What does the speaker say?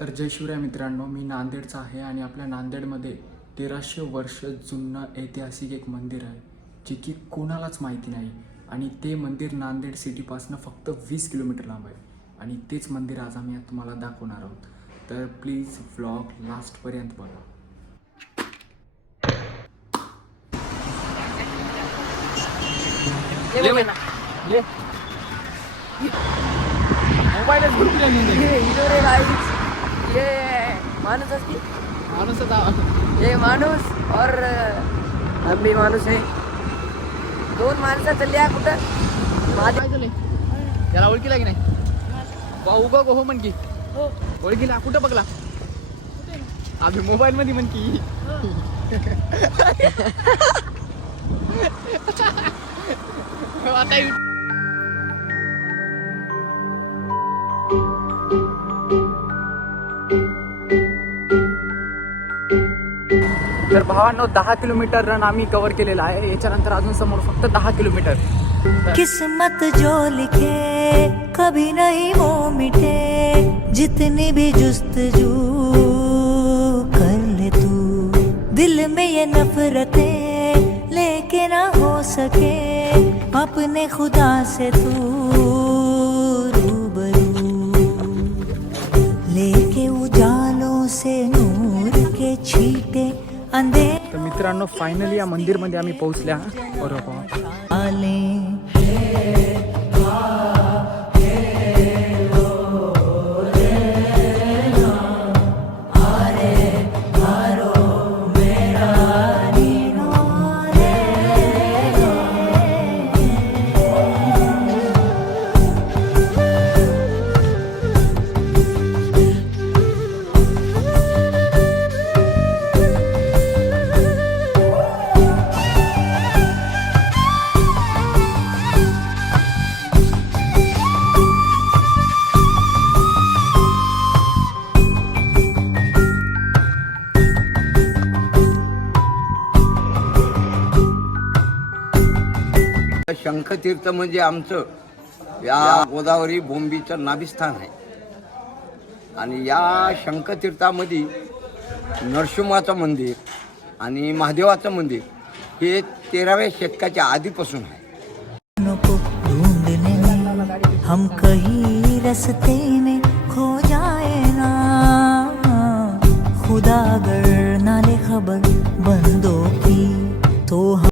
तर जय शिवराय मित्रांनो मी नांदेडचा आहे आणि आपल्या नांदेडमध्ये तेराशे वर्ष जुनं ऐतिहासिक एक मंदिर आहे जे की कोणालाच माहिती नाही. आणि ते मंदिर नांदेड सिटीपासनं फक्त वीस किलोमीटर लांब आहे. आणि तेच मंदिर आज आम्ही तुम्हाला दाखवणार आहोत. तर प्लीज व्लॉग लास्टपर्यंत बघा. ले ले भरपूर आहे निंदा. ये हिरो रे गाइस ये माणूस की माणूसच ये माणूस और भी माणूस आहे. दोन माणसं चालल्या कुठं? माझे काय झालंय? याला ओळखीला की नाही? बा उगा हो म्हण की. ओळखीला? कुठं बघला? आम्ही मोबाईल मध्ये म्हण की. आता तर भावांनो दहा किलोमीटर रन आम्ही कव्हर केलेला आहे, याच्यानंतर अजून समोर फक्त दहा किलोमीटर. किस्मत जो लिखे, कभी नहीं वो मिटे, जितनी भी जुस्तजू कर ले तू। दिल में ये नफरतें लेके ना हो सके, अपने खुदा से तू लेके उजालों से नूर के छीटे तर मित्रांनो फायनली या मंदिरमध्ये आम्ही पोहोचल्या. बरोबर. शंखतीर्थ म्हणजे आमचं या गोदावरी बोंबीचं नाभिस्थान आहे. आणि या शंखतीर्थामध्ये नरसिंहाचं मंदिर आणि महादेवाचं मंदिर हे तेराव्या शतकाच्या आधीपासून आहे. हम कहीं रस्ते में खो जाए ना। खुदा अगर नाले खबर बंदों की तो हम